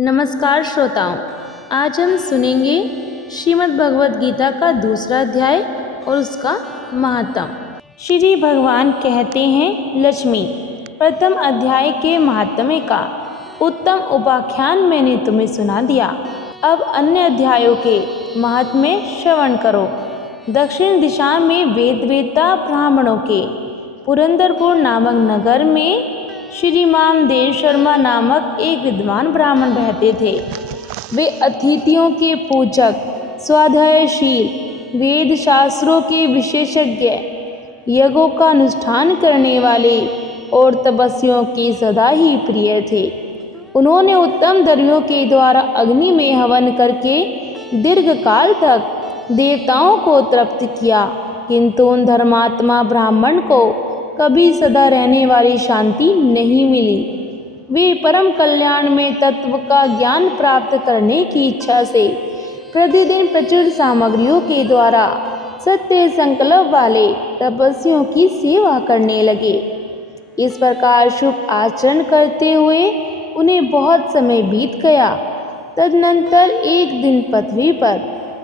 नमस्कार श्रोताओं, आज हम सुनेंगे श्रीमद् भगवद गीता का दूसरा अध्याय और उसका महात्म। श्री भगवान कहते हैं, लक्ष्मी, प्रथम अध्याय के महात्म्य का उत्तम उपाख्यान मैंने तुम्हें सुना दिया। अब अन्य अध्यायों के महात्म्य श्रवण करो। दक्षिण दिशा में वेदवेत्ता ब्राह्मणों के पुरंदरपुर नामक नगर में श्रीमान देव शर्मा नामक एक विद्वान ब्राह्मण रहते थे। वे अतिथियों के पूजक, स्वाध्यायशील, वेद शास्त्रों के विशेषज्ञ, यज्ञों का अनुष्ठान करने वाले और तपस्वियों के सदा ही प्रिय थे। उन्होंने उत्तम द्रव्यों के द्वारा अग्नि में हवन करके दीर्घ काल तक देवताओं को तृप्त किया, किंतु उन धर्मात्मा ब्राह्मण को कभी सदा रहने वाली शांति नहीं मिली। वे परम कल्याण में तत्व का ज्ञान प्राप्त करने की इच्छा से प्रतिदिन प्रचुर सामग्रियों के द्वारा सत्य संकल्प वाले तपस्वियों की सेवा करने लगे। इस प्रकार शुभ आचरण करते हुए उन्हें बहुत समय बीत गया। तदनंतर एक दिन पृथ्वी पर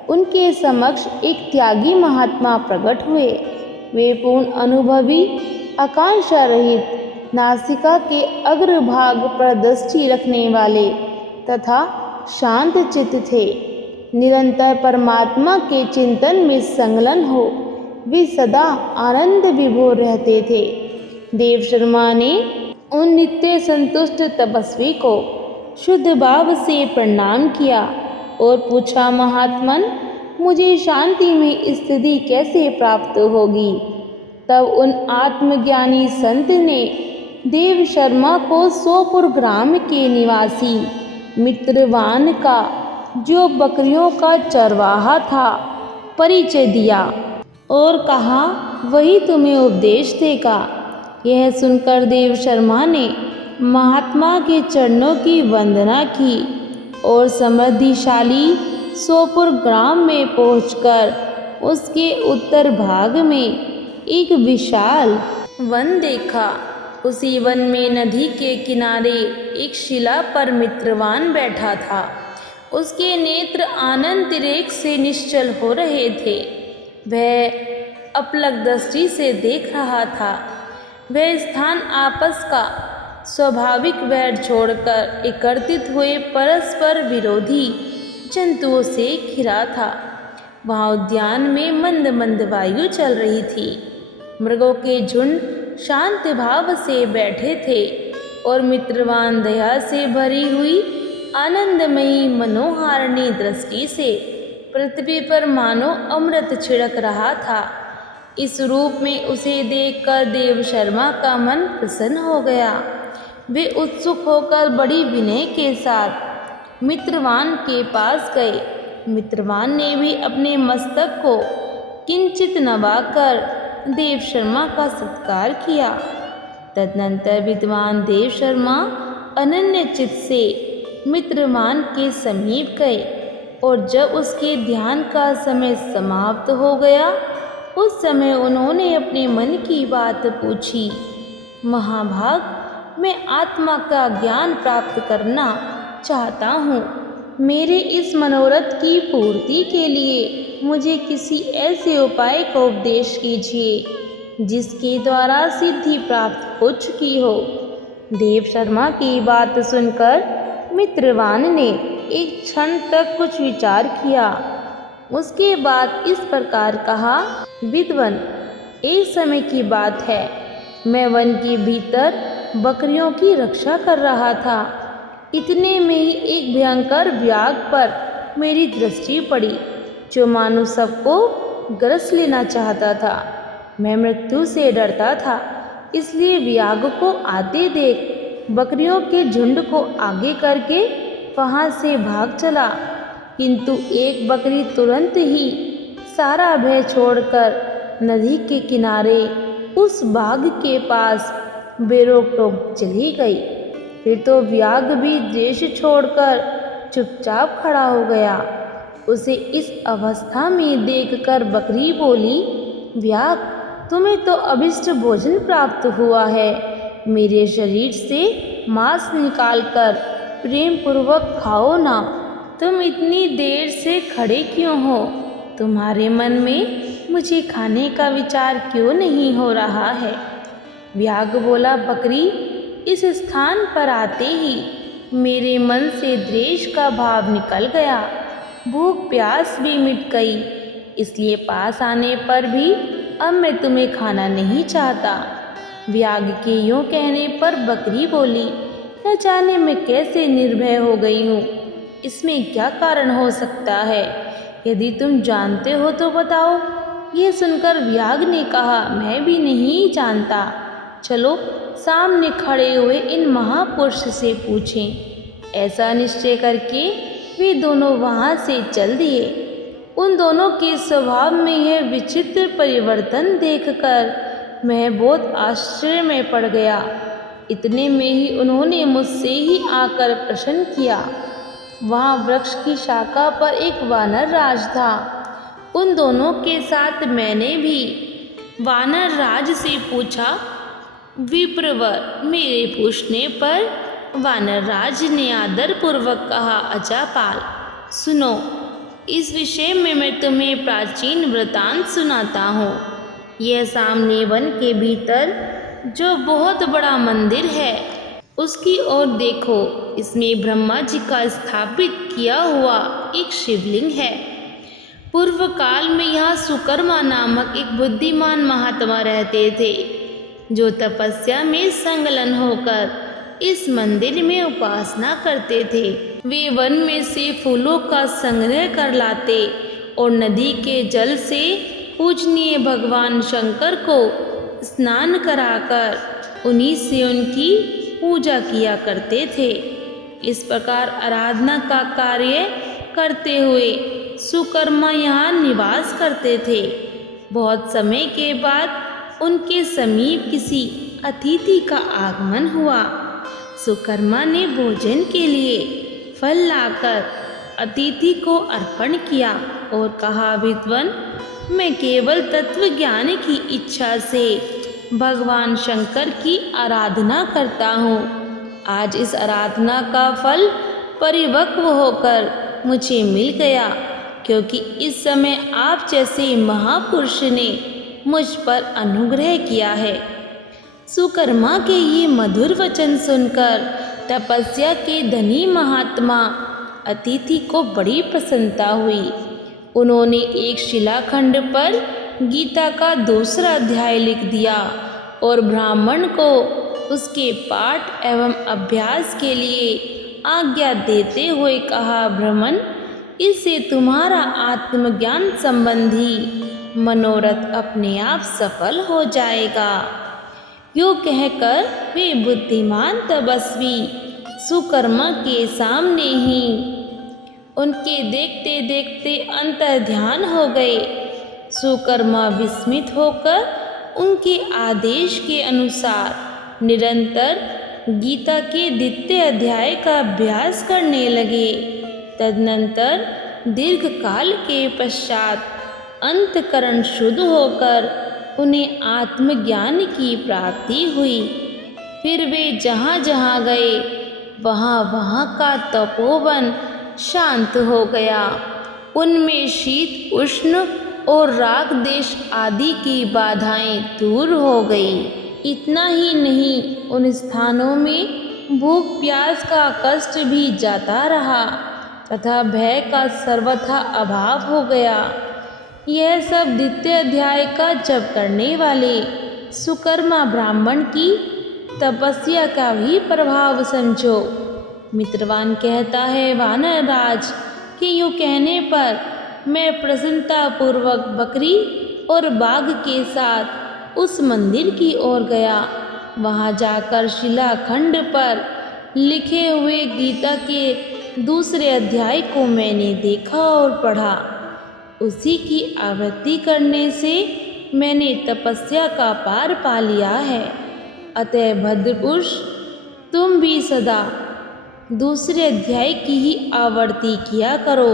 उनके समक्ष एक त्यागी महात्मा प्रकट हुए। वे पूर्ण अनुभवी, आकांक्षा रहित, नासिका के अग्रभाग पर दृष्टि रखने वाले तथा शांत चित्त थे। निरंतर परमात्मा के चिंतन में संलग्न हो वे सदा आनंद विभोर रहते थे। देव शर्मा ने उन नित्य संतुष्ट तपस्वी को शुद्ध भाव से प्रणाम किया और पूछा, महात्मन, मुझे शांति में स्थिति कैसे प्राप्त होगी? तब उन आत्मज्ञानी संत ने देव शर्मा को सोपुर ग्राम के निवासी मित्रवान का, जो बकरियों का चरवाहा था, परिचय दिया और कहा, वही तुम्हें उपदेश देगा। यह सुनकर देव शर्मा ने महात्मा के चरणों की वंदना की और समृद्धिशाली सोपुर ग्राम में पहुंचकर उसके उत्तर भाग में एक विशाल वन देखा। उसी वन में नदी के किनारे एक शिला पर मित्रवान बैठा था। उसके नेत्र आनंद तिरेक से निश्चल हो रहे थे। वह अपलक दृष्टि से देख रहा था। वह स्थान आपस का स्वाभाविक वैर छोड़कर एकत्रित हुए परस्पर विरोधी जंतुओं से घिरा था। वहाँ उद्यान में मंद मंद वायु चल रही थी। मृगों के झुंड शांत भाव से बैठे थे और मित्रवान दया से भरी हुई आनंदमयी मनोहारिणी दृष्टि से पृथ्वी पर मानो अमृत छिड़क रहा था। इस रूप में उसे देखकर देव शर्मा का मन प्रसन्न हो गया। वे उत्सुक होकर बड़ी विनय के साथ मित्रवान के पास गए। मित्रवान ने भी अपने मस्तक को किंचित नवाकर देव शर्मा का सत्कार किया। तदनंतर विद्वान देव शर्मा अनन्य चित्त से मित्रवान के समीप गए और जब उसके ध्यान का समय समाप्त हो गया, उस समय उन्होंने अपने मन की बात पूछी। महाभाग, मैं आत्मा का ज्ञान प्राप्त करना चाहता हूँ। मेरे इस मनोरथ की पूर्ति के लिए मुझे किसी ऐसे उपाय का उपदेश कीजिए जिसके द्वारा सिद्धि प्राप्त हो चुकी हो। देव शर्मा की बात सुनकर मित्रवान ने एक क्षण तक कुछ विचार किया। उसके बाद इस प्रकार कहा, विद्वन, एक समय की बात है, मैं वन के भीतर बकरियों की रक्षा कर रहा था। इतने में ही एक भयंकर व्याघ्र पर मेरी दृष्टि पड़ी, जो मानो सबको ग्रस लेना चाहता था। मैं मृत्यु से डरता था, इसलिए व्याघ्र को आते देख बकरियों के झुंड को आगे करके वहाँ से भाग चला। किंतु एक बकरी तुरंत ही सारा भय छोड़कर नदी के किनारे उस बाघ के पास बेरोक टोक चली गई। फिर तो व्याघ्र भी देश छोड़कर चुपचाप खड़ा हो गया। उसे इस अवस्था में देखकर बकरी बोली, व्याघ्र, तुम्हें तो अभिष्ट भोजन प्राप्त हुआ है। मेरे शरीर से मांस निकालकर प्रेम पूर्वक खाओ ना। तुम इतनी देर से खड़े क्यों हो? तुम्हारे मन में मुझे खाने का विचार क्यों नहीं हो रहा है? व्याघ्र बोला, बकरी, इस स्थान पर आते ही मेरे मन से द्वेष का भाव निकल गया, भूख प्यास भी मिट गई, इसलिए पास आने पर भी अब मैं तुम्हें खाना नहीं चाहता। व्याघ्र के यूँ कहने पर बकरी बोली, न जाने मैं कैसे निर्भय हो गई हूँ, इसमें क्या कारण हो सकता है? यदि तुम जानते हो तो बताओ। यह सुनकर व्याघ्र ने कहा, मैं भी नहीं जानता, चलो सामने खड़े हुए इन महापुरुष से पूछें। ऐसा निश्चय करके वे दोनों वहाँ से चल दिए। उन दोनों के स्वभाव में यह विचित्र परिवर्तन देखकर मैं बहुत आश्चर्य में पड़ गया। इतने में ही उन्होंने मुझसे ही आकर प्रश्न किया। वहाँ वृक्ष की शाखा पर एक वानर राज था। उन दोनों के साथ मैंने भी वानर राज से पूछा। विप्रवर, मेरे पूछने पर वानर राज ने आदर पूर्वक कहा, अजापाल, सुनो, इस विषय में मैं तुम्हें प्राचीन वृतांत सुनाता हूँ। यह सामने वन के भीतर जो बहुत बड़ा मंदिर है, उसकी ओर देखो। इसमें ब्रह्मा जी का स्थापित किया हुआ एक शिवलिंग है। पूर्व काल में यहाँ सुकर्मा नामक एक बुद्धिमान महात्मा रहते थे, जो तपस्या में संलग्न होकर इस मंदिर में उपासना करते थे। वे वन में से फूलों का संग्रह कर लाते और नदी के जल से पूजनीय भगवान शंकर को स्नान कराकर उन्हीं से उनकी पूजा किया करते थे। इस प्रकार आराधना का कार्य करते हुए सुकर्मा यहाँ निवास करते थे। बहुत समय के बाद उनके समीप किसी अतिथि का आगमन हुआ। सुकर्मा ने भोजन के लिए फल लाकर अतिथि को अर्पण किया और कहा, विद्वान, मैं केवल तत्व ज्ञान की इच्छा से भगवान शंकर की आराधना करता हूँ। आज इस आराधना का फल परिपक्व होकर मुझे मिल गया, क्योंकि इस समय आप जैसे महापुरुष ने मुझ पर अनुग्रह किया है। सुकर्मा के ये मधुर वचन सुनकर तपस्या के धनी महात्मा अतिथि को बड़ी प्रसन्नता हुई। उन्होंने एक शिलाखंड पर गीता का दूसरा अध्याय लिख दिया और ब्राह्मण को उसके पाठ एवं अभ्यास के लिए आज्ञा देते हुए कहा, ब्राह्मण, इससे तुम्हारा आत्मज्ञान संबंधी मनोरथ अपने आप सफल हो जाएगा। यूँ कहकर वे बुद्धिमान तपस्वी सुकर्मा के सामने ही उनके देखते देखते अंतर्ध्यान हो गए। सुकर्मा विस्मित होकर उनके आदेश के अनुसार निरंतर गीता के द्वितीय अध्याय का अभ्यास करने लगे। तदनंतर दीर्घ काल के पश्चात अंतकरण शुद्ध होकर उन्हें आत्मज्ञान की प्राप्ति हुई। फिर वे जहाँ जहाँ गए वहाँ वहाँ का तपोवन शांत हो गया। उनमें शीत उष्ण और राग देश आदि की बाधाएं दूर हो गई। इतना ही नहीं, उन स्थानों में भूख प्यास का कष्ट भी जाता रहा तथा भय का सर्वथा अभाव हो गया। यह सब द्वितीय अध्याय का जप करने वाले सुकर्मा ब्राह्मण की तपस्या का भी प्रभाव समझो। मित्रवान कहता है, वानरराज के यूँ कहने पर मैं प्रसन्नता पूर्वक बकरी और बाघ के साथ उस मंदिर की ओर गया। वहाँ जाकर शिलाखंड पर लिखे हुए गीता के दूसरे अध्याय को मैंने देखा और पढ़ा। उसी की आवृत्ति करने से मैंने तपस्या का पार पा लिया है। अतः भद्रपुरुष, तुम भी सदा दूसरे अध्याय की ही आवृत्ति किया करो।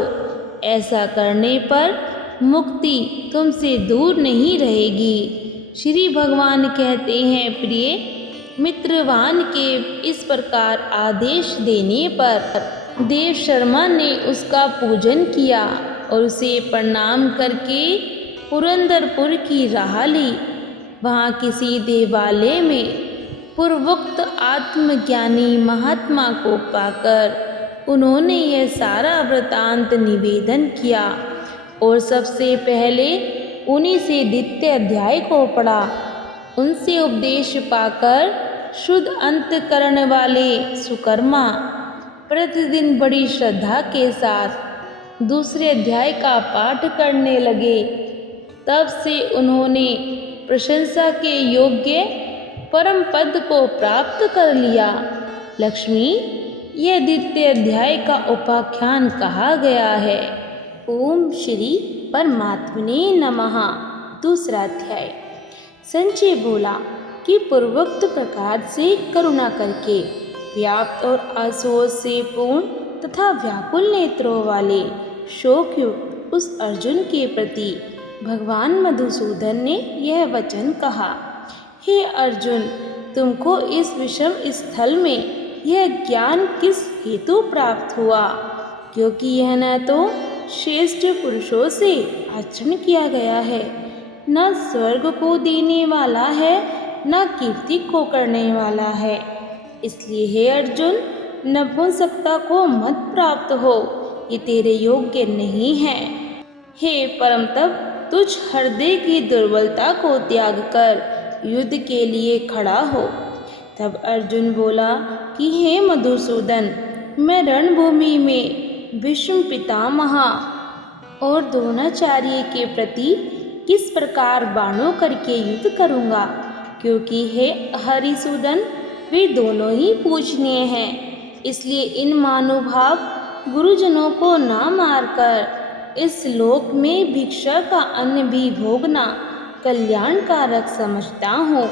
ऐसा करने पर मुक्ति तुमसे दूर नहीं रहेगी। श्री भगवान कहते हैं, प्रिय, मित्रवान के इस प्रकार आदेश देने पर देव शर्मा ने उसका पूजन किया और उसे प्रणाम करके पुरंदरपुर की राह ली। वहाँ किसी देवालय में पूर्वोक्त आत्मज्ञानी महात्मा को पाकर उन्होंने यह सारा वृतांत निवेदन किया और सबसे पहले उन्हीं से द्वितीय अध्याय को पढ़ा। उनसे उपदेश पाकर शुद्ध अंतकरण वाले सुकर्मा प्रतिदिन बड़ी श्रद्धा के साथ दूसरे अध्याय का पाठ करने लगे। तब से उन्होंने प्रशंसा के योग्य परम पद को प्राप्त कर लिया। लक्ष्मी, यह द्वितीय अध्याय का उपाख्यान कहा गया है। ओम श्री परमात्मने नमः। दूसरा अध्याय। संजय बोला कि पूर्वोक्त प्रकार से करुणा करके व्याप्त और असोच से पूर्ण तथा व्याकुल नेत्रों वाले शोकयुक्त उस अर्जुन के प्रति भगवान मधुसूदन ने यह वचन कहा। हे अर्जुन, तुमको इस विषम स्थल में यह ज्ञान किस हेतु प्राप्त हुआ? क्योंकि यह न तो श्रेष्ठ पुरुषों से आचरण किया गया है, न स्वर्ग को देने वाला है, न कीर्ति को करने वाला है। इसलिए हे अर्जुन, नपुंसकता को मत प्राप्त हो, ये तेरे योग्य नहीं है। हे परम तप, तुझ हृदय की दुर्बलता को त्याग कर युद्ध के लिए खड़ा हो। तब अर्जुन बोला कि हे मधुसूदन, मैं रणभूमि में भीष्म पितामह और द्रोणाचार्य के प्रति किस प्रकार बाणों करके युद्ध करूँगा, क्योंकि हे हरिसूदन, वे दोनों ही पूजनीय हैं। इसलिए इन महानुभाव गुरुजनों को ना मारकर इस लोक में भिक्षा का अन्न भी भोगना कल्याणकारक समझता हूँ,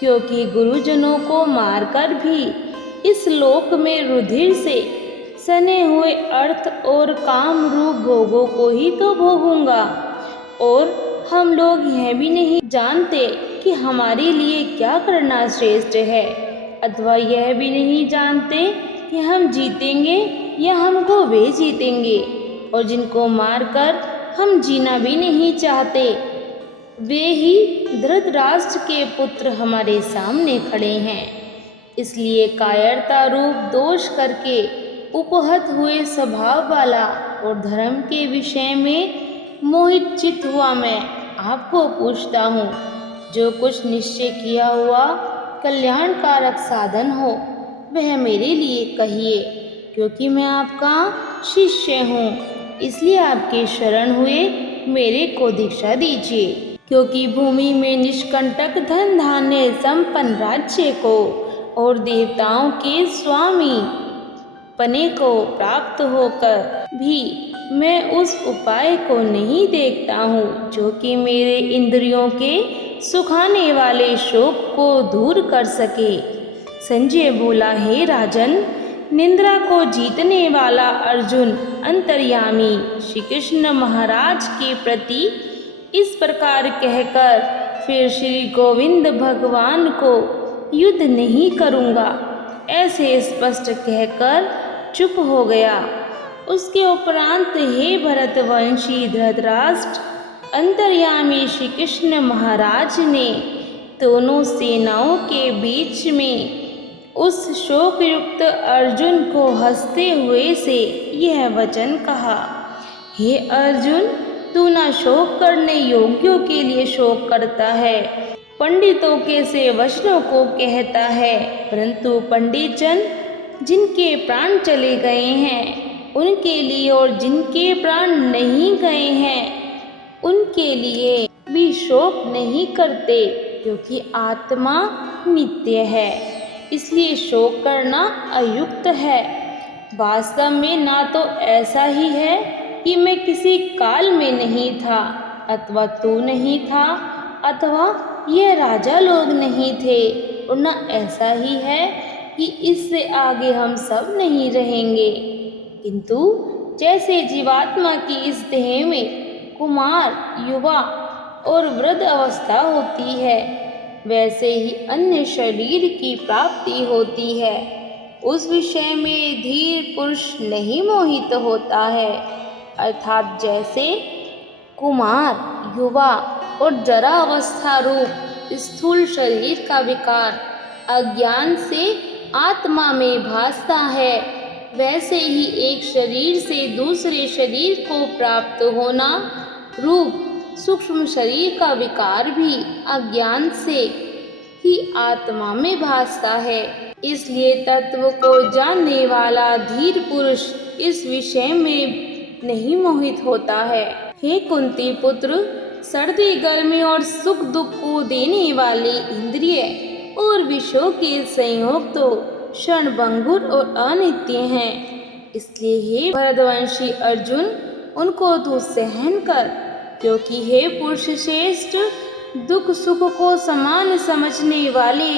क्योंकि गुरुजनों को मारकर भी इस लोक में रुधिर से सने हुए अर्थ और काम रूप भोगों को ही तो भोगूंगा। और हम लोग यह भी नहीं जानते कि हमारे लिए क्या करना श्रेष्ठ है, अथवा यह भी नहीं जानते कि हम जीतेंगे या हमको वे जीतेंगे। और जिनको मारकर हम जीना भी नहीं चाहते, वे ही धृतराष्ट्र के पुत्र हमारे सामने खड़े हैं। इसलिए कायरता रूप दोष करके उपहत हुए स्वभाव वाला और धर्म के विषय में मोहित चित्त हुआ मैं आपको पूछता हूँ, जो कुछ निश्चय किया हुआ कल्याणकारक साधन हो वह मेरे लिए कहिए, क्योंकि मैं आपका शिष्य हूँ। इसलिए आपके शरण हुए मेरे को दीक्षा दीजिए, क्योंकि भूमि में निष्कंटक धन धान्य संपन्न राज्य को और देवताओं के स्वामी पने को प्राप्त होकर भी मैं उस उपाय को नहीं देखता हूँ जो कि मेरे इंद्रियों के सुखाने वाले शोक को दूर कर सके। संजय बोला, हे राजन, निंद्रा को जीतने वाला अर्जुन अंतर्यामी श्री कृष्ण महाराज के प्रति इस प्रकार कहकर फिर श्री गोविंद भगवान को युद्ध नहीं करूँगा ऐसे स्पष्ट कहकर चुप हो गया। उसके उपरांत हे भरतवंशी धृतराष्ट्र, अंतर्यामी श्री कृष्ण महाराज ने दोनों सेनाओं के बीच में उस शोकयुक्त अर्जुन को हंसते हुए से यह वचन कहा, हे अर्जुन, तू न शोक करने योग्यों के लिए शोक करता है, पंडितों के से वचनों को कहता है, परंतु पंडित जन जिनके प्राण चले गए हैं उनके लिए और जिनके प्राण नहीं गए हैं उनके लिए भी शोक नहीं करते, क्योंकि आत्मा नित्य है, इसलिए शोक करना अयुक्त है। वास्तव में ना तो ऐसा ही है कि मैं किसी काल में नहीं था, अथवा तू नहीं था, अथवा ये राजा लोग नहीं थे, और न ऐसा ही है कि इससे आगे हम सब नहीं रहेंगे। किंतु जैसे जीवात्मा की इस देह में कुमार, युवा और वृद्ध अवस्था होती है, वैसे ही अन्य शरीर की प्राप्ति होती है। उस विषय में धीर पुरुष नहीं मोहित होता है, अर्थात जैसे कुमार, युवा और जरावस्था रूप स्थूल शरीर का विकार अज्ञान से आत्मा में भासता है, वैसे ही एक शरीर से दूसरे शरीर को प्राप्त होना रूप सूक्ष्म शरीर का विकार भी अज्ञान से ही आत्मा में भासता है। इसलिए तत्व को जानने वाला धीर पुरुष इस विषय में नहीं मोहित होता है। हे कुंती पुत्र, सर्दी गर्मी और सुख दुख को देने वाली इंद्रिय और विषयों के संयोग तो क्षणभंगुर और अनित्य हैं। इसलिए हे भरतवंशी अर्जुन, उनको तू सहन कर, क्योंकि हे पुरुष श्रेष्ठ, दुख सुख को समान समझने वाले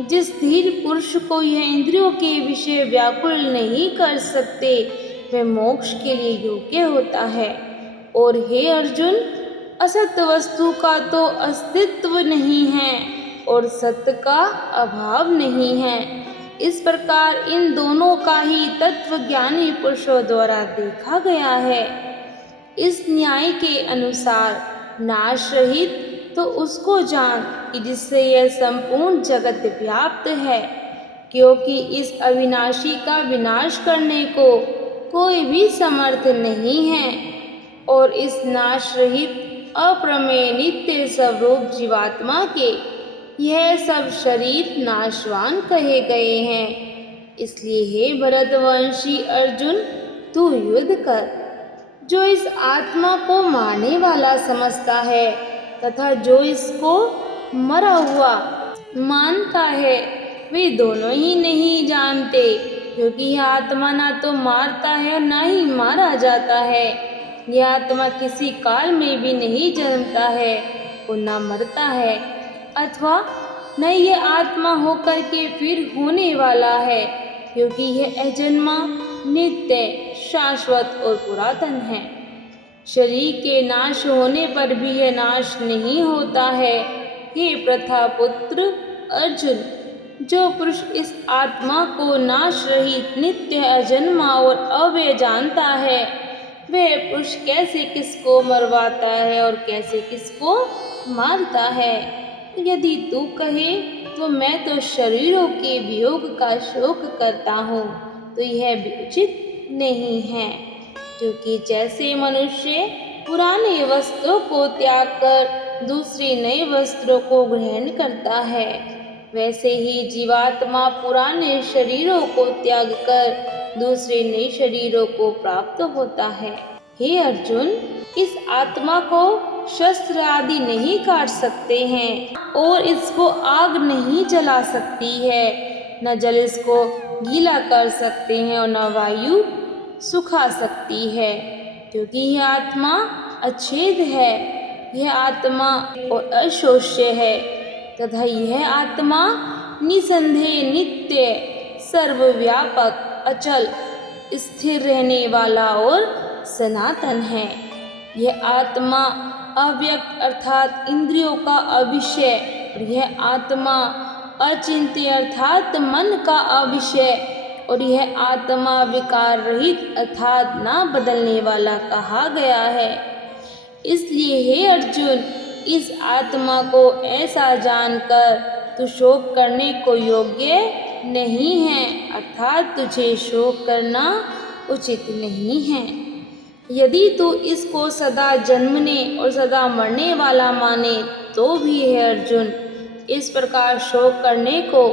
जिस धीर पुरुष को यह इंद्रियों के विषय व्याकुल नहीं कर सकते, वह मोक्ष के लिए योग्य होता है। और हे अर्जुन, असत वस्तु का तो अस्तित्व नहीं है और सत्य का अभाव नहीं है। इस प्रकार इन दोनों का ही तत्व ज्ञानी पुरुषों द्वारा देखा गया है। इस न्याय के अनुसार नाश रहित तो उसको जान कि जिससे यह संपूर्ण जगत व्याप्त है, क्योंकि इस अविनाशी का विनाश करने को कोई भी समर्थ नहीं है। और इस नाश रहित अप्रमेय नित्य स्वरूप जीवात्मा के यह सब शरीर नाशवान कहे गए हैं। इसलिए हे भरतवंशी अर्जुन, तू युद्ध कर। जो इस आत्मा को मारने वाला समझता है तथा जो इसको मरा हुआ मानता है, वे दोनों ही नहीं जानते, क्योंकि यह आत्मा ना तो मारता है और ना ही मारा जाता है। यह आत्मा किसी काल में भी नहीं जन्मता है और न मरता है, अथवा न यह आत्मा होकर के फिर होने वाला है, क्योंकि यह अजन्मा, नित्य, शाश्वत और पुरातन है। शरीर के नाश होने पर भी यह नाश नहीं होता है। हे प्रथापुत्र अर्जुन, जो पुरुष इस आत्मा को नाश रहित, नित्य, अजन्मा और अव्यय जानता है, वह पुरुष कैसे किसको मरवाता है और कैसे किसको मारता है। यदि तू कहे तो मैं तो शरीरों के वियोग का शोक करता हूँ, तो यह भी उचित नहीं है, क्योंकि जैसे मनुष्य पुराने वस्त्रों को त्याग कर दूसरे नए वस्त्रों को ग्रहण करता है, वैसे ही जीवात्मा पुराने शरीरों को त्याग कर दूसरे नए शरीरों को प्राप्त होता है। हे अर्जुन, इस आत्मा को शस्त्र आदि नहीं काट सकते हैं और इसको आग नहीं जला सकती है, न जल इसको गीला कर सकते हैं और न वायु सुखा सकती है, क्योंकि यह आत्मा अछेद है, यह आत्मा और अशोष्य है तथा यह आत्मा निसंदेह नित्य, सर्वव्यापक, अचल, स्थिर रहने वाला और सनातन है। यह आत्मा अव्यक्त अर्थात इंद्रियों का अविषय और यह आत्मा अचिंत्य अर्थात मन का अविषय और यह आत्मा विकार रहित अर्थात ना बदलने वाला कहा गया है। इसलिए हे अर्जुन, इस आत्मा को ऐसा जानकर तू शोक करने को योग्य नहीं है, अर्थात तुझे शोक करना उचित नहीं है। यदि तू इसको सदा जन्मने और सदा मरने वाला माने तो भी है अर्जुन, इस प्रकार शोक करने को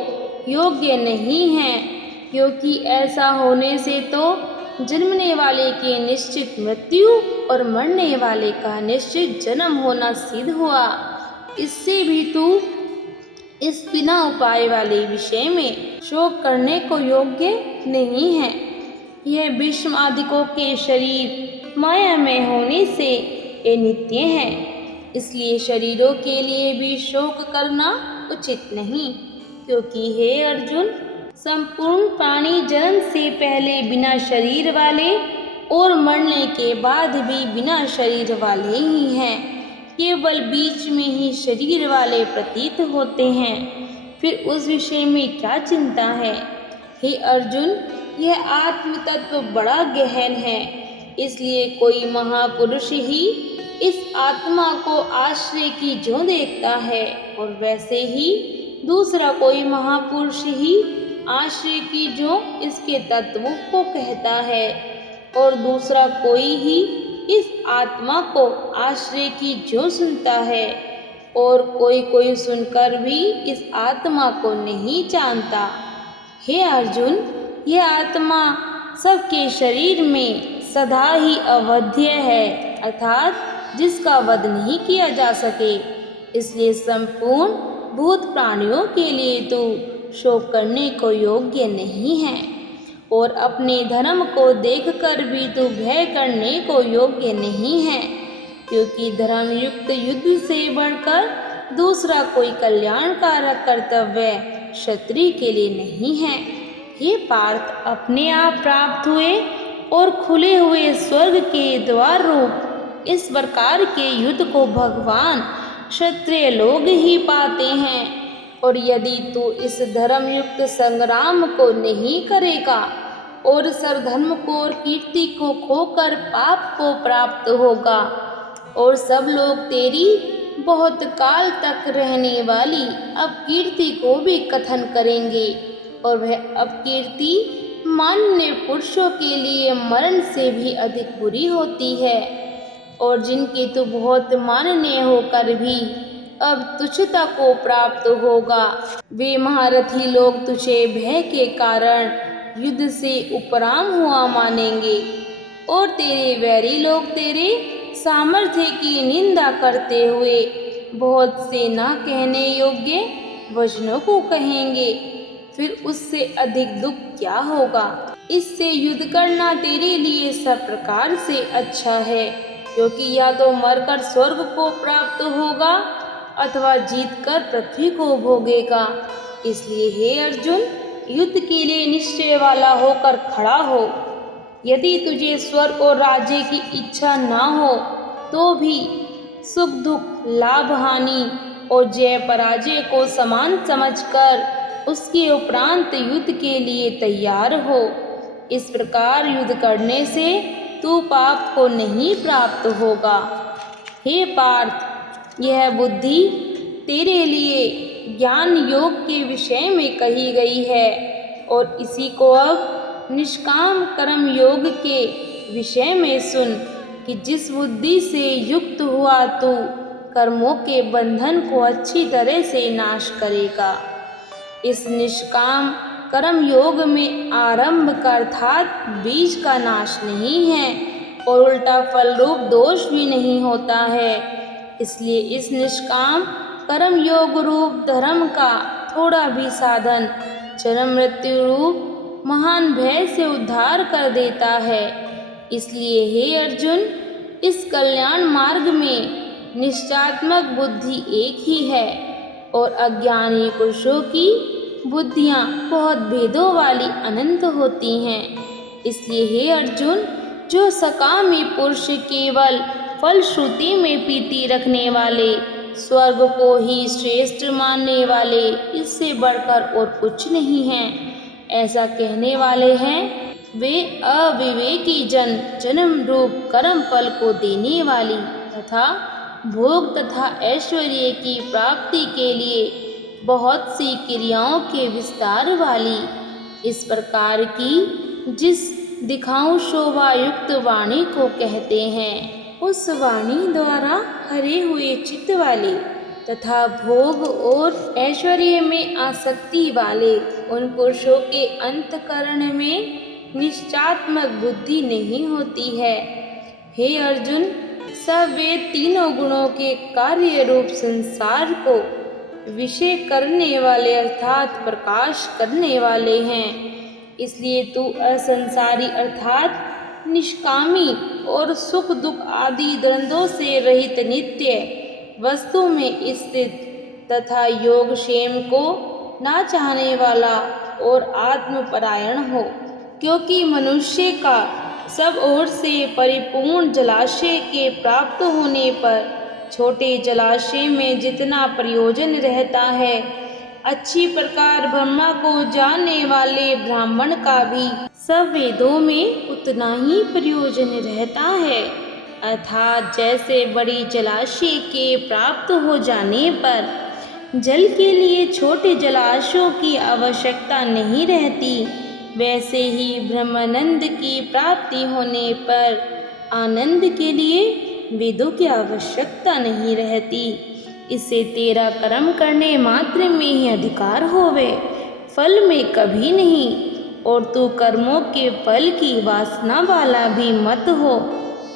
योग्य नहीं है, क्योंकि ऐसा होने से तो जन्मने वाले की निश्चित मृत्यु और मरने वाले का निश्चित जन्म होना सिद्ध हुआ। इससे भी तू इस बिना उपाय वाले विषय में शोक करने को योग्य नहीं है। यह भीष्म आदिकों के शरीर माया में होने से ये नित्य है, इसलिए शरीरों के लिए भी शोक करना उचित नहीं, क्योंकि हे अर्जुन, संपूर्ण प्राणी जन्म से पहले बिना शरीर वाले और मरने के बाद भी बिना शरीर वाले ही हैं। केवल बीच में ही शरीर वाले प्रतीत होते हैं, फिर उस विषय में क्या चिंता है। हे अर्जुन, यह आत्म तत्व बड़ा गहन है, इसलिए कोई महापुरुष ही इस आत्मा को आश्रय की ज्यों देखता है, और वैसे ही दूसरा कोई महापुरुष ही आश्रय की ज्यों इसके तत्व को कहता है, और दूसरा कोई ही इस आत्मा को आश्रय की ज्यों सुनता है, और कोई कोई सुनकर भी इस आत्मा को नहीं जानता। हे अर्जुन, यह आत्मा सबके शरीर में सदा ही अवध्य है, अर्थात जिसका वध नहीं किया जा सके। इसलिए संपूर्ण भूत प्राणियों के लिए तो शोक करने को योग्य नहीं है, और अपने धर्म को देखकर भी तो भय करने को योग्य नहीं है, क्योंकि धर्मयुक्त युद्ध से बढ़कर दूसरा कोई कल्याणकारक कर्तव्य क्षत्रिय के लिए नहीं है। हे पार्थ, अपने आप प्राप्त हुए और खुले हुए स्वर्ग के द्वार रूप इस प्रकार के युद्ध को भगवान क्षत्रिय लोग ही पाते हैं, और यदि तू इस धर्मयुक्त संग्राम को नहीं करेगा और सर्वधर्म को और कीर्ति को खोकर पाप को प्राप्त होगा, और सब लोग तेरी बहुत काल तक रहने वाली अपकीर्ति को भी कथन करेंगे, और वह अपकीर्ति माननीय पुरुषों के लिए मरण से भी अधिक बुरी होती है, और जिनके तो बहुत माननीय होकर भी अब तुच्छता को प्राप्त होगा, वे महारथी लोग तुझे भय के कारण युद्ध से उपराम हुआ मानेंगे, और तेरे वैरी लोग तेरे सामर्थ्य की निंदा करते हुए बहुत से ना कहने योग्य वचनों को कहेंगे। फिर उससे अधिक दुख क्या होगा। इससे युद्ध करना तेरे लिए सब प्रकार से अच्छा है, क्योंकि या तो मरकर स्वर्ग को प्राप्त होगा अथवा जीतकर पृथ्वी को भोगेगा। इसलिए हे अर्जुन, युद्ध के लिए निश्चय वाला होकर खड़ा हो। यदि तुझे स्वर्ग और राज्य की इच्छा ना हो तो भी सुख दुख, लाभ हानि और जय पराजय को समान समझकर उसके उपरांत युद्ध के लिए तैयार हो। इस प्रकार युद्ध करने से तू पाप को नहीं प्राप्त होगा। हे पार्थ, यह बुद्धि तेरे लिए ज्ञान योग के विषय में कही गई है, और इसी को अब निष्काम कर्म योग के विषय में सुन कि जिस बुद्धि से युक्त हुआ तू कर्मों के बंधन को अच्छी तरह से नाश करेगा। इस निष्काम कर्म योग में आरंभ का अर्थात बीज का नाश नहीं है, और उल्टा फल रूप दोष भी नहीं होता है। इसलिए इस निष्काम कर्म योग रूप धर्म का थोड़ा भी साधन जन्म मृत्यु रूप महान भय से उद्धार कर देता है। इसलिए हे अर्जुन, इस कल्याण मार्ग में निश्चयात्मक बुद्धि एक ही है, और अज्ञानी पुरुषों की बुद्धियाँ बहुत भेदों वाली अनंत होती हैं। इसलिए हे अर्जुन, जो सकामी पुरुष केवल फलश्रुति में प्रीति रखने वाले, स्वर्ग को ही श्रेष्ठ मानने वाले, इससे बढ़कर और कुछ नहीं है, ऐसा कहने वाले हैं, वे अविवेकी जन जन्म रूप कर्म फल को देने वाली तथा भोग तथा ऐश्वर्य की प्राप्ति के लिए बहुत सी क्रियाओं के विस्तार वाली इस प्रकार की जिस दिखाऊं शोभा युक्त वाणी को कहते हैं, उस वाणी द्वारा हरे हुए चित्त वाले तथा भोग और ऐश्वर्य में आसक्ति वाले उन पुरुषों के अंतकरण में निश्चयात्मक बुद्धि नहीं होती है। हे अर्जुन, सब वे तीनों गुणों के कार्य रूप संसार को विषय करने वाले अर्थात प्रकाश करने वाले हैं। इसलिए तू असंसारी अर्थात निष्कामी और सुख दुख आदि द्वंद्वों से रहित नित्य वस्तु में स्थित तथा योग क्षेम को ना चाहने वाला और आत्मपरायण हो, क्योंकि मनुष्य का सब ओर से परिपूर्ण जलाशय के प्राप्त होने पर छोटे जलाशय में जितना प्रयोजन रहता है, अच्छी प्रकार ब्रह्मा को जानने वाले ब्राह्मण का भी सब वेदों में उतना ही प्रयोजन रहता है। अर्थात जैसे बड़ी जलाशय के प्राप्त हो जाने पर जल के लिए छोटे जलाशयों की आवश्यकता नहीं रहती, वैसे ही ब्रह्मानंद की प्राप्ति होने पर आनंद के लिए वेदों की आवश्यकता नहीं रहती। इसे तेरा कर्म करने मात्र में ही अधिकार होवे, फल में कभी नहीं। और तू कर्मों के फल की वासना वाला भी मत हो,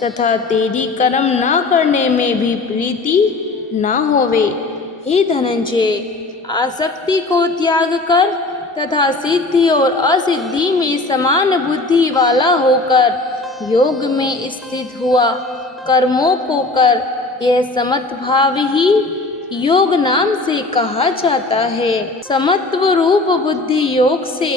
तथा तेरी कर्म न करने में भी प्रीति न होवे। हे धनंजय, आसक्ति को त्याग कर तथा सिद्धि और असिद्धि में समान बुद्धि वाला होकर योग में स्थित हुआ कर्मों को कर। यह समत्व भाव ही योग नाम से कहा जाता है। समत्व रूप बुद्धि योग से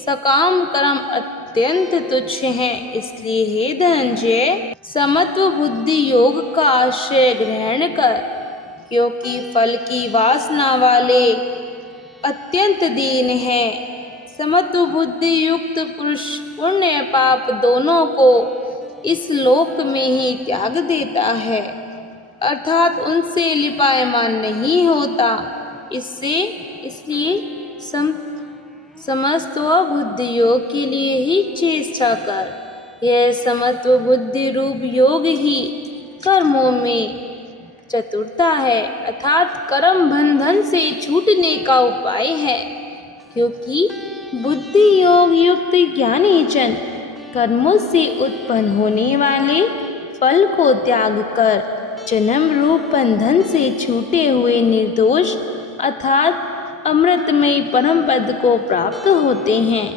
सकाम कर्म अत्यंत तुच्छ है। इसलिए हे धनंजय, समत्व बुद्धि योग का आश्रय ग्रहण कर, क्योंकि फल की वासना वाले अत्यंत दीन है। समत्व बुद्धि युक्त पुरुष पुण्य पाप दोनों को इस लोक में ही त्याग देता है, अर्थात उनसे लिपायमान नहीं होता। इसलिए समस्त बुद्धि योग के लिए ही चेष्टा कर। यह समत्व बुद्धि रूप योग ही कर्मों में चतुरता है, अर्थात कर्म बंधन से छूटने का उपाय है। क्योंकि बुद्धि योग युक्त ज्ञानी जन कर्मों से उत्पन्न होने वाले फल को त्याग कर जन्म रूप बंधन से छूटे हुए निर्दोष अर्थात अमृतमय परम पद को प्राप्त होते हैं।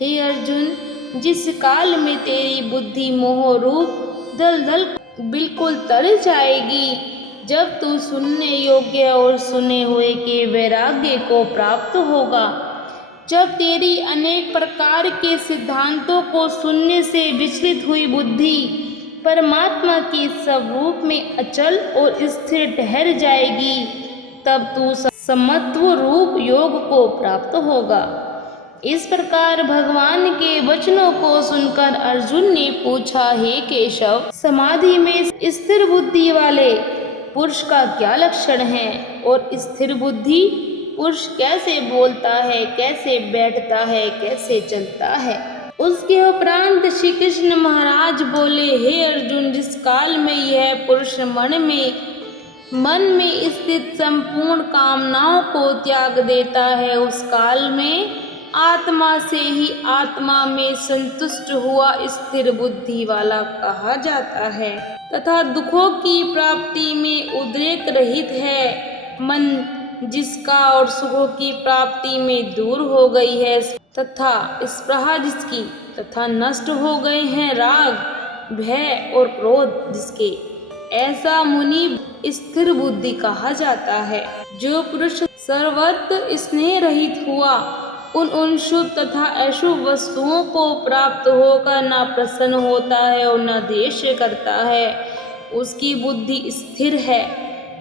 हे अर्जुन, जिस काल में तेरी बुद्धि मोह रूप दलदल बिल्कुल तर जाएगी, जब तू सुनने योग्य और सुने हुए के वैराग्य को प्राप्त होगा, जब तेरी अनेक प्रकार के सिद्धांतों को सुनने से विचलित हुई बुद्धि परमात्मा के स्वरूप में अचल और स्थिर ठहर जाएगी, तब तू समत्व रूप योग को प्राप्त होगा। इस प्रकार भगवान के वचनों को सुनकर अर्जुन ने पूछा, हे केशव, समाधि में स्थिर बुद्धि वाले पुरुष का क्या लक्षण है? और स्थिर बुद्धि पुरुष कैसे बोलता है, कैसे बैठता है, कैसे चलता है? उसके उपरांत श्री कृष्ण महाराज बोले, हे अर्जुन, जिस काल में यह पुरुष मन में स्थित संपूर्ण कामनाओं को त्याग देता है, उस काल में आत्मा से ही आत्मा में संतुष्ट हुआ स्थिर बुद्धि वाला कहा जाता है, तथा दुखों की प्राप्ति में उद्रेक रहित है। मन जिसका और सुखों की प्राप्ति में दूर हो गई है, तथा स्पृहा जिसकी, तथा नष्ट हो गए हैं राग, भय और क्रोध जिसके, ऐसा मुनि स्थिर बुद्धि कहा जाता है। जो पुरुष सर्वत्र स्नेह रहित हुआ, उन शुभ तथा अशुभ वस्तुओं को प्राप्त होकर न प्रसन्न होता है और न द्वेष करता है, उसकी बुद्धि स्थिर है।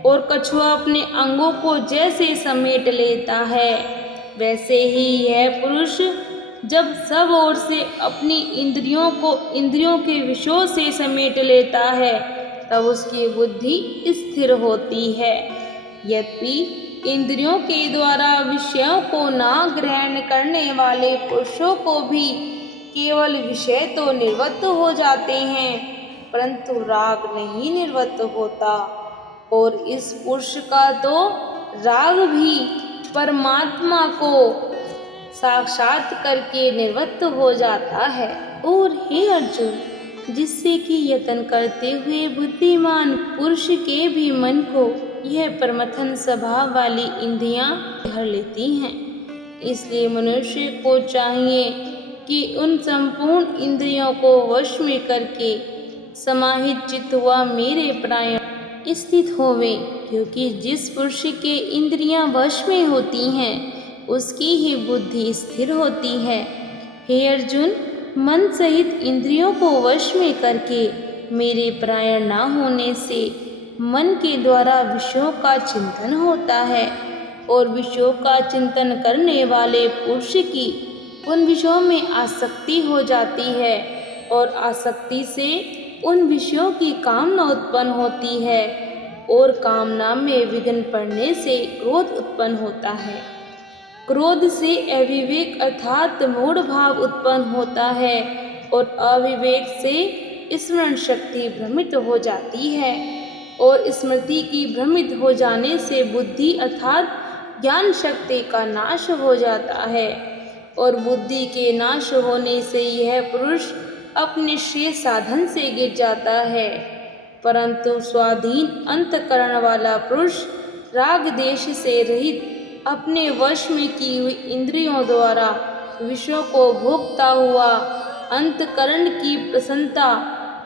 और कछुआ अपने अंगों को जैसे समेट लेता है, वैसे ही यह पुरुष जब सब ओर से अपनी इंद्रियों के विषयों से समेट लेता है, तब उसकी बुद्धि स्थिर होती है। यद्यपि इंद्रियों के द्वारा विषयों को न ग्रहण करने वाले पुरुषों को भी केवल विषय तो निर्वृत्त हो जाते हैं, परंतु राग नहीं निर्वृत्त होता। और इस पुरुष का तो राग भी परमात्मा को साक्षात करके निवृत्त हो जाता है। और हे अर्जुन, जिससे कि यत्न करते हुए बुद्धिमान पुरुष के भी मन को यह प्रमथन स्वभाव वाली इंद्रियां हर लेती हैं। इसलिए मनुष्य को चाहिए कि उन संपूर्ण इंद्रियों को वश में करके समाहित चित्त हुआ मेरे प्राण स्थित होवे, क्योंकि जिस पुरुष के इंद्रियां वश में होती हैं, उसकी ही बुद्धि स्थिर होती है। हे अर्जुन, मन सहित इंद्रियों को वश में करके मेरे प्राण न होने से मन के द्वारा विषयों का चिंतन होता है और विषयों का चिंतन करने वाले पुरुष की उन विषयों में आसक्ति हो जाती है और आसक्ति से उन विषयों की कामना उत्पन्न होती है और कामना में विघ्न पड़ने से क्रोध उत्पन्न होता है। क्रोध से अविवेक अर्थात मूढ़ भाव उत्पन्न होता है और अविवेक से स्मरण शक्ति भ्रमित हो जाती है और स्मृति की भ्रमित हो जाने से बुद्धि अर्थात ज्ञान शक्ति का नाश हो जाता है और बुद्धि के नाश होने से यह पुरुष अपने श्रेय साधन से गिर जाता है। परंतु स्वाधीन अंतःकरण वाला पुरुष राग देश से रहित अपने वश में की हुई इंद्रियों द्वारा विषयों को भोगता हुआ अंतःकरण की प्रसन्नता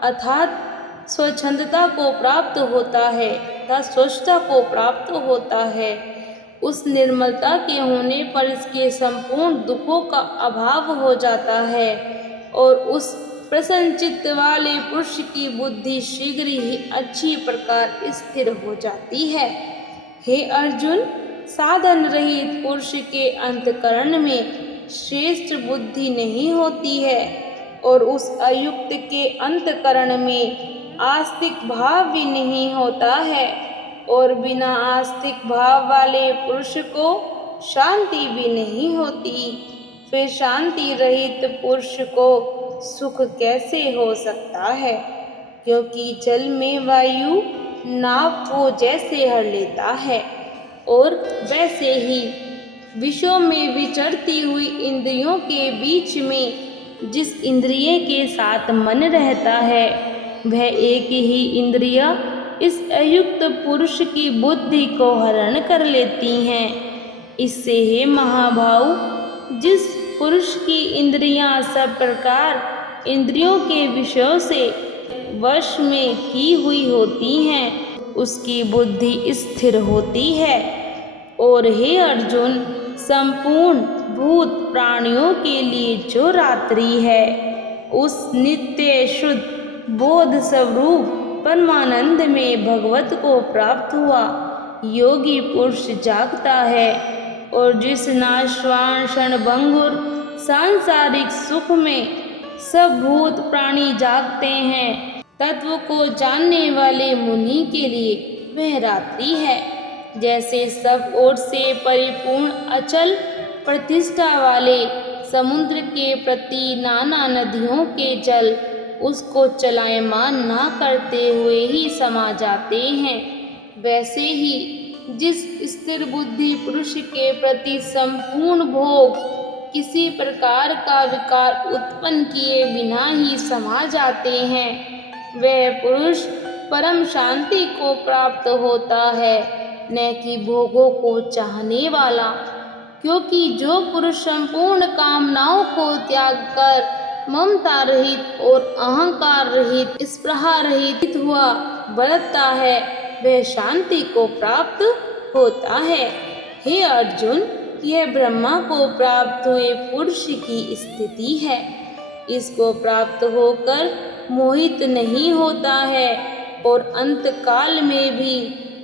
अर्थात स्वच्छंदता को प्राप्त होता है तथा स्वच्छता को प्राप्त होता है। उस निर्मलता के होने पर इसके संपूर्ण दुखों का अभाव हो जाता है और उस प्रसन्न चित्त वाले पुरुष की बुद्धि शीघ्र ही अच्छी प्रकार स्थिर हो जाती है। हे अर्जुन, साधन रहित पुरुष के अंतःकरण में श्रेष्ठ बुद्धि नहीं होती है और उस अयुक्त के अंतःकरण में आस्तिक भाव भी नहीं होता है और बिना आस्तिक भाव वाले पुरुष को शांति भी नहीं होती। फिर शांति रहित पुरुष को सुख कैसे हो सकता है? क्योंकि जल में वायु नाव को जैसे हर लेता है और वैसे ही विषयों में विचरती हुई इंद्रियों के बीच में जिस इंद्रिय के साथ मन रहता है वह एक ही इंद्रिय इस अयुक्त पुरुष की बुद्धि को हरण कर लेती हैं। इससे हे महाभाव, जिस पुरुष की इंद्रियां सब प्रकार इंद्रियों के विषयों से वश में की हुई होती हैं उसकी बुद्धि स्थिर होती है। और हे अर्जुन, संपूर्ण भूत प्राणियों के लिए जो रात्रि है उस नित्य शुद्ध बोध स्वरूप परमानंद में भगवत को प्राप्त हुआ योगी पुरुष जागता है और जिस नाशवान क्षणभंगुर सांसारिक सुख में सब भूत प्राणी जागते हैं, तत्व को जानने वाले मुनि के लिए वह रात्रि है। जैसे सब ओर से परिपूर्ण अचल प्रतिष्ठा वाले समुद्र के प्रति नाना नदियों के जल उसको चलायमान ना करते हुए ही समा जाते हैं, वैसे ही जिस स्थिर बुद्धि पुरुष के प्रति संपूर्ण भोग किसी प्रकार का विकार उत्पन्न किए बिना ही समा जाते हैं, वह पुरुष परम शांति को प्राप्त होता है, न कि भोगों को चाहने वाला। क्योंकि जो पुरुष संपूर्ण कामनाओं को त्याग कर ममता रहित और अहंकार रहित स्पृहा रहित हुआ बरतता है वह शांति को प्राप्त होता है। हे अर्जुन, यह ब्रह्मा को प्राप्त हुए पुरुष की स्थिति है। इसको प्राप्त होकर मोहित नहीं होता है और अंत काल में भी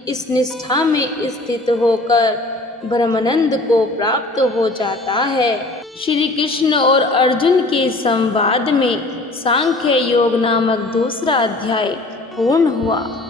इस निष्ठा में स्थित होकर ब्रह्मानंद को प्राप्त हो जाता है। श्री कृष्ण और अर्जुन के संवाद में सांख्य योग नामक दूसरा अध्याय पूर्ण हुआ।